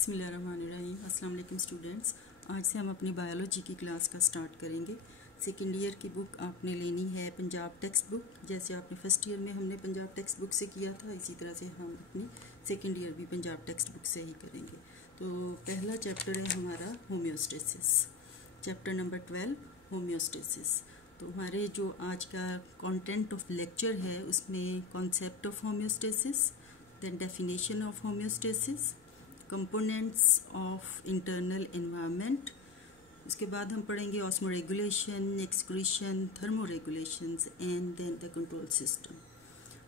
बिस्मिल्लाहिर्रहमानिर्रहीम। अस्सलाम वालेकुम स्टूडेंट्स। आज से हम अपनी बायोलॉजी की क्लास का स्टार्ट करेंगे। सेकेंड ईयर की बुक आपने लेनी है पंजाब टेक्स्ट बुक। जैसे आपने फर्स्ट ईयर में हमने पंजाब टेक्स्ट बुक से किया था, इसी तरह से हम अपनी सेकेंड ईयर भी पंजाब टेक्स्ट बुक से ही करेंगे। तो पहला चैप्टर है हमारा होम्योस्टेसिस, चैप्टर नंबर 12 होम्योस्टेसिस। तो हमारे जो आज का कंटेंट ऑफ लेक्चर है उसमें concept of homeostasis, then definition of homeostasis, components of internal environment, उसके बाद हम पढ़ेंगे osmoregulation, excretion, thermoregulations and then the control system.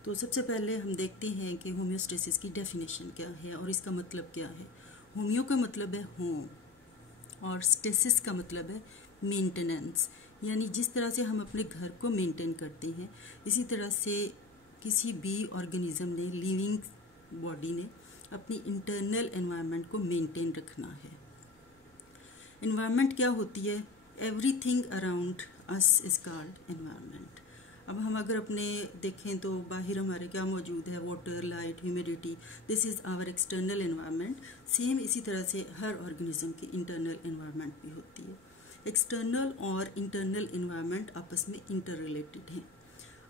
तो सबसे पहले हम देखते हैं कि होम्योस्टेसिस की डेफिनेशन क्या है और इसका मतलब क्या है। होम्यो का मतलब है होम और स्टेसिस का मतलब है मेंटेनेंस, यानी जिस तरह से हम अपने घर को मेंटेन करते हैं इसी तरह से किसी भी ऑर्गेनिज्म ने, लिविंग बॉडी ने अपनी इंटरनल एनवायरनमेंट को मेंटेन रखना है। एनवायरनमेंट क्या होती है? Everything around us is called environment. अब हम अगर अपने देखें तो बाहर हमारे क्या मौजूद है? Water, light, humidity, this is our external environment. Same इसी तरह से हर ऑर्गेनिज्म की इंटरनल एनवायरनमेंट भी होती है। एक्सटर्नल और इंटरनल एनवायरनमेंट आपस में इंटर रिलेटेड हैं।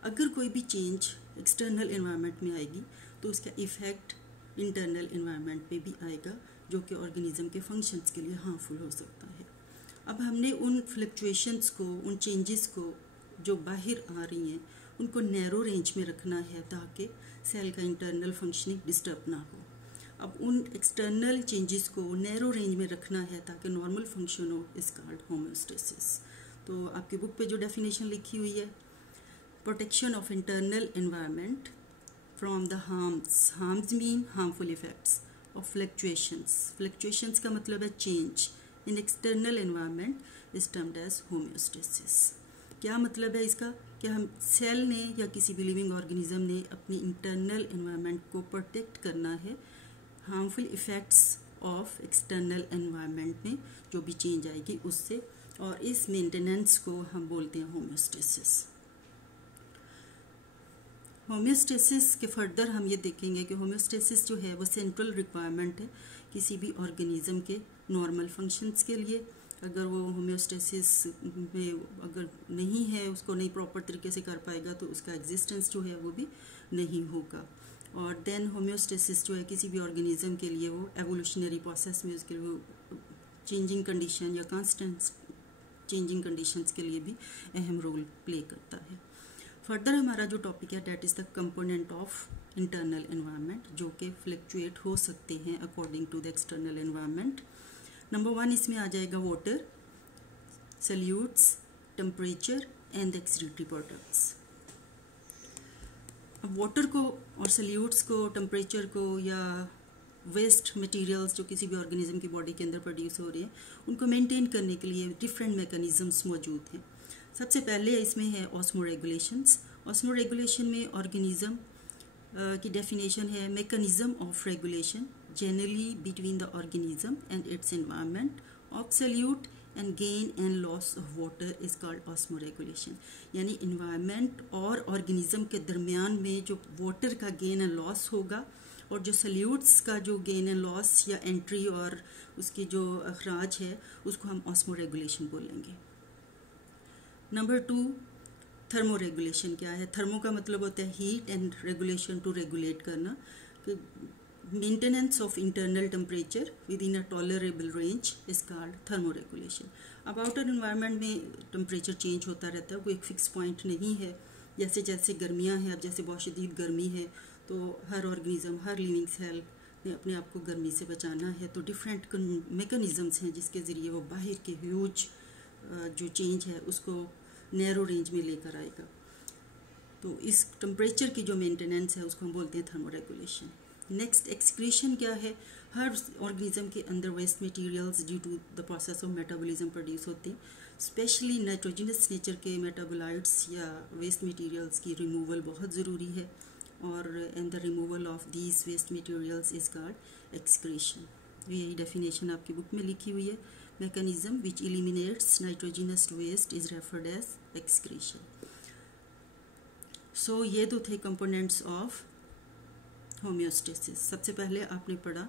अगर कोई भी चेंज एक्सटर्नल एनवायरनमेंट में आएगी तो उसका इफ़ेक्ट इंटरनल एनवायरनमेंट पे भी आएगा, जो कि ऑर्गेनिज्म के फंक्शंस के लिए हार्मफुल हो सकता है। अब हमने उन फ्लक्चुएशंस को, उन चेंजेस को जो बाहर आ रही हैं उनको नैरो रेंज में रखना है ताकि सेल का इंटरनल फंक्शनिंग डिस्टर्ब ना हो। अब उन एक्सटर्नल चेंजेस को नैरो रेंज में रखना है ताकि नॉर्मल फंक्शन हो, इज कॉल्ड होम्योस्टेसिस। तो आपकी बुक पे जो डेफिनेशन लिखी हुई है, protection of internal environment from the harms mean harmful effects of fluctuations का मतलब है change in external environment is termed as homeostasis। क्या मतलब है इसका? कि हम सेल ने या किसी भी लिविंग ऑर्गेनिज्म ने अपनी इंटरनल एनवायरनमेंट को प्रोटेक्ट करना है harmful effects of external environment में जो भी चेंज आएगी उससे, और इस मेंटेनेंस को हम बोलते हैं होम्योस्टेसिस। होम्योस्टेसिस के फर्दर हम ये देखेंगे कि होम्योस्टेसिस जो है वो सेंट्रल रिक्वायरमेंट है किसी भी ऑर्गेनिज्म के नॉर्मल फंक्शंस के लिए। अगर वो होम्योस्टेसिस में अगर नहीं है, उसको नहीं प्रॉपर तरीके से कर पाएगा तो उसका एग्जिस्टेंस जो है वो भी नहीं होगा। और देन होम्योस्टेसिस जो है किसी भी ऑर्गेनिज्म के लिए वो एवोल्यूशनरी प्रोसेस में उसके लिए वो चेंजिंग कंडीशन या कांस्टेंट चेंजिंग कंडीशंस के लिए भी अहम रोल प्ले करता है। फर्दर हमारा जो टॉपिक है that is the component of internal environment, जो कि फ्लक्चुएट हो सकते हैं according to the external environment. Number 1 इसमें आ जाएगा water, solutes, temperature and excretory products. अब वाटर को और सॉल्यूट्स को, टेम्परेचर को या वेस्ट मटेरियल्स जो किसी भी ऑर्गेनिज्म की बॉडी के अंदर प्रोड्यूस हो रहे हैं उनको मेंटेन करने के लिए डिफरेंट मैकेनिज्म्स मौजूद हैं। सबसे पहले इसमें है ऑस्मोरेगुलेशंस। ऑस्मोरेगुलेशन में ऑर्गेनिज्म की डेफिनेशन है mechanism of regulation generally between the organism and it's environment of solute and gain and loss of water is called osmoregulation. यानी एनवायरनमेंट और ऑर्गेनिज्म के दरमियान में जो वाटर का गेन एंड लॉस होगा और जो सॉल्यूट्स का जो गेन एंड लॉस या एंट्री और उसकी जो अखराज है उसको हम ऑस्मोरेगुलेशन बोलेंगे। नंबर 2 थर्मोरेगुलेशन क्या है? थर्मो का मतलब होता है heat and regulation to regulate करना, maintenance of internal temperature within a tolerable range is called thermoregulation. अब आउटर एनवायरनमेंट में टेम्परेचर चेंज होता रहता है, कोई एक फिक्स पॉइंट नहीं है। जैसे जैसे गर्मियाँ हैं, अब जैसे बहुत शदीद गर्मी है तो हर ऑर्गेनिज्म, हर लिविंग सेल ने अपने आप को गर्मी से बचाना है, तो डिफरेंट मैकेनिज्म्स हैं जिसके ज़रिए वो बाहर के ह्यूज जो चेंज है उसको नैरो रेंज में लेकर आएगा। तो इस टेम्परेचर की जो मेंटेनेंस है उसको हम बोलते हैं थर्मोरेगुलेशन। नेक्स्ट एक्सक्रीशन क्या है? हर ऑर्गेनिज्म के अंदर waste materials due to the process of metabolism produce होते हैं। स्पेशली नाइट्रोजनस नेचर के मेटाबोलाइट्स या वेस्ट मटेरियल्स की रिमूवल बहुत ज़रूरी है, और and the removal of these waste materials is called excretion. यही डेफिनेशन आपकी बुक में लिखी हुई है। mechanism which eliminates nitrogenous waste is referred as excretion. So ये तो थे components of होम्योस्टेसिस। सबसे पहले आपने पढ़ा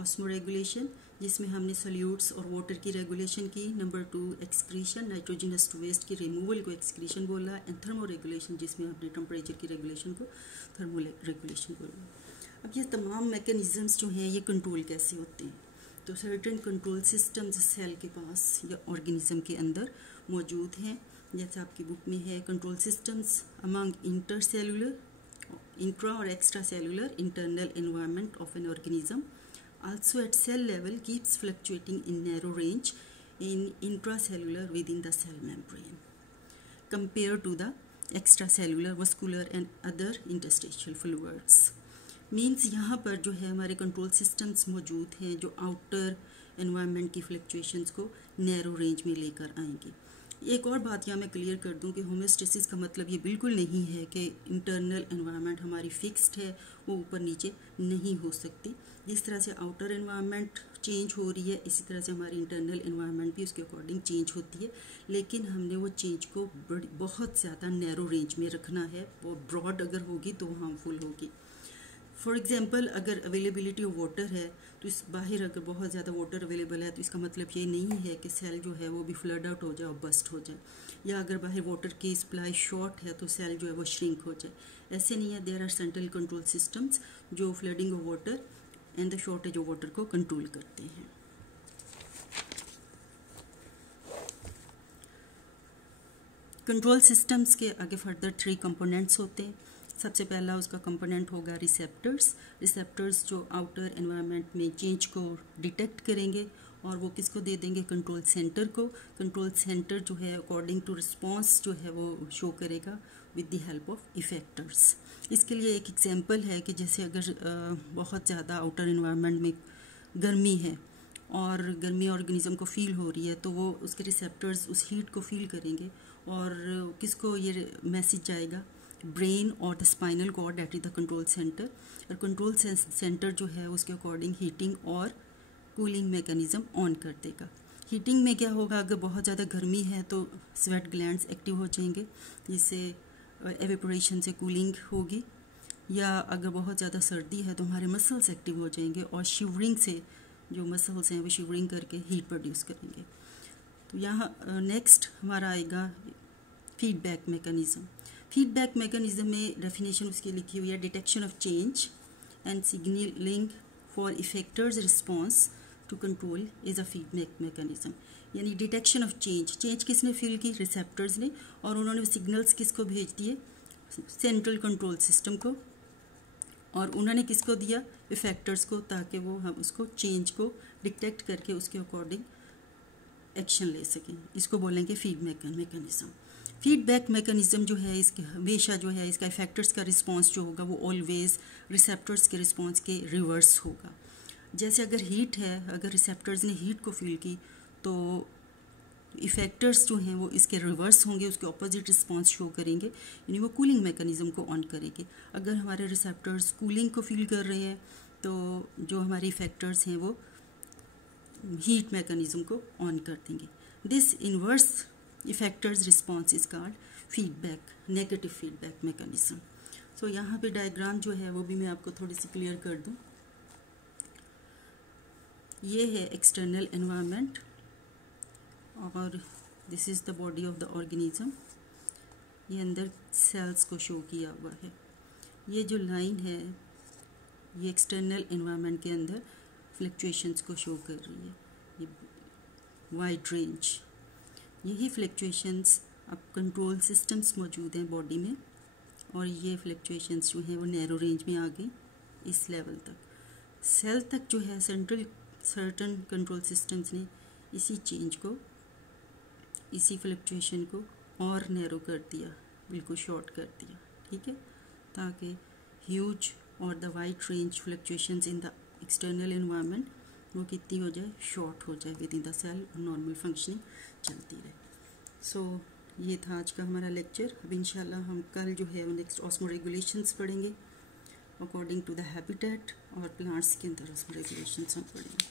ऑस्मोरेगुलेशन, जिसमें हमने सॉल्यूट्स और वाटर की रेगुलेशन की। Number 2 excretion, nitrogenous to waste की रिमूवल को एक्सक्रीशन बोला। एंड थर्मो रेगुलेशन, जिसमें हमने टेम्परेचर की रेगुलेशन को थर्मो रेगुलेशन बोला। अब ये तमाम मैकेनिज़म्स जो हैं ये कंट्रोल कैसे होते हैं, तो सर्टेन कंट्रोल सिस्टम्स सेल के पास या ऑर्गेनिज्म के अंदर मौजूद हैं। जैसे आपकी बुक में है, control systems among intercellular, intra और extra cellular internal environment of an organism also at cell level keeps fluctuating in narrow range in intracellular within the cell membrane compared to the extracellular vascular and other interstitial fluids. Means यहाँ पर जो है हमारे control systems मौजूद हैं जो outer environment की fluctuations को नैरो रेंज में लेकर आएंगे। एक और बात यहाँ मैं क्लियर कर दूँ कि होम्योस्टेसिस का मतलब ये बिल्कुल नहीं है कि इंटरनल एनवायरनमेंट हमारी फिक्स्ड है, वो ऊपर नीचे नहीं हो सकती। जिस तरह से आउटर एनवायरनमेंट चेंज हो रही है, इसी तरह से हमारी इंटरनल एनवायरनमेंट भी उसके अकॉर्डिंग चेंज होती है, लेकिन हमने वो चेंज को बहुत ज़्यादा नैरो रेंज में रखना है। वो ब्रॉड अगर होगी तो हार्मफुल होगी। फॉर एग्जांपल, अगर अवेलेबिलिटी ऑफ वाटर है तो इस बाहर अगर बहुत ज़्यादा वाटर अवेलेबल है तो इसका मतलब ये नहीं है कि सेल जो है वो भी फ्लड आउट हो जाए और बस्ट हो जाए, या अगर बाहर वाटर की सप्लाई शॉर्ट है तो सेल जो है वो श्रिंक हो जाए। ऐसे नहीं है। There are central control systems जो flooding of water and the shortage of water को कंट्रोल करते हैं। कंट्रोल सिस्टम्स के आगे फर्दर 3 कंपोनेंट्स होते हैं। सबसे पहला उसका कंपोनेंट होगा रिसेप्टर्स। रिसेप्टर्स जो आउटर एनवायरनमेंट में चेंज को डिटेक्ट करेंगे और वो किसको दे देंगे, कंट्रोल सेंटर को। कंट्रोल सेंटर जो है अकॉर्डिंग टू रिस्पॉन्स जो है वो शो करेगा with the help of effectors. इसके लिए एक एग्जांपल है कि जैसे अगर बहुत ज़्यादा आउटर एनवायरनमेंट में गर्मी है और गर्मी ऑर्गेनिज्म को फील हो रही है तो वो उसके रिसेप्टर्स उस हीट को फील करेंगे और किसको ये मैसेज जाएगा, ब्रेन और the spinal cord, that is the control centre. और कंट्रोल सेंटर जो है उसके अकॉर्डिंग हीटिंग और कूलिंग मैकेनिज्म ऑन कर देगा। हीटिंग में क्या होगा, अगर बहुत ज़्यादा गर्मी है तो स्वेट ग्लैंड्स एक्टिव हो जाएंगे, जिससे एवेपोरेशन से कूलिंग होगी, या अगर बहुत ज़्यादा सर्दी है तो हमारे मसल्स एक्टिव हो जाएंगे और शिवरिंग से जो मसल्स हैं वो शिवरिंग करके हीट प्रोड्यूस करेंगे। तो यहाँ नेक्स्ट हमारा आएगा फीडबैक मैकेनिज्म। फीडबैक मैकेनिज्म में डेफिनेशन उसकी लिखी हुई है, detection of change and signalling for effectors response to control is a feedback mechanism. यानी डिटेक्शन ऑफ चेंज, चेंज किसने फील की, रिसेप्टर्स ने, और उन्होंने सिग्नल्स किसको भेज दिए, सेंट्रल कंट्रोल सिस्टम को, और उन्होंने किसको दिया, इफेक्टर्स को, ताकि वो हम उसको चेंज को डिटेक्ट करके उसके अकॉर्डिंग एक्शन ले सकें। इसको बोलेंगे फीडबैक मैकेनिज्म। फीडबैक मैकेनिज्म जो है इसके हमेशा जो है इसका इफेक्टर्स का रिस्पांस जो होगा वो ऑलवेज रिसेप्टर्स के रिस्पांस के रिवर्स होगा। जैसे अगर हीट है, अगर रिसेप्टर्स ने हीट को फील की तो इफेक्टर्स जो हैं वो इसके रिवर्स होंगे, उसके ऑपोजिट रिस्पांस शो करेंगे, यानी वो कूलिंग मैकेनिज्म को ऑन करेंगे। अगर हमारे रिसेप्टर्स कूलिंग को फील कर रहे हैं तो जो हमारे इफेक्टर्स हैं वो हीट मैकेनिज्म को ऑन कर देंगे। This inverse effectors response is called feedback, negative feedback mechanism. So यहाँ पे डायग्राम जो है वो भी मैं आपको थोड़ी सी क्लियर कर दूँ। ये है एक्सटर्नल एनवायरनमेंट और this is the body of the organism. ये अंदर सेल्स को शो किया हुआ है। ये जो लाइन है ये एक्सटर्नल एनवायरनमेंट के अंदर फ्लक्चुएशंस को शो कर रही है, ये वाइड रेंज। यही फ्लक्चुएशंस अब कंट्रोल सिस्टम्स मौजूद हैं बॉडी में, और ये फ्लक्चुएशंस जो हैं वो नैरो रेंज में आ गई इस लेवल तक। सेल तक जो है सर्टन कंट्रोल सिस्टम्स ने इसी चेंज को, इसी फ्लक्चुएशन को और नैरो कर दिया, बिल्कुल शॉर्ट कर दिया, ठीक है, ताकि ह्यूज और the wide range fluctuations in the external environment वो कितनी हो जाए, शॉर्ट हो जाए विद इन द सेल और नॉर्मल फंक्शनिंग चलती रहे। सो ये था आज का हमारा लेक्चर। अब इंशाल्लाह हम कल जो है वो नेक्स्ट ऑस्मोरेगुलेशंस पढ़ेंगे अकॉर्डिंग टू द हैबिटेट, और प्लांट्स के अंदर ऑस्मोरेगुलेशंस हम पढ़ेंगे।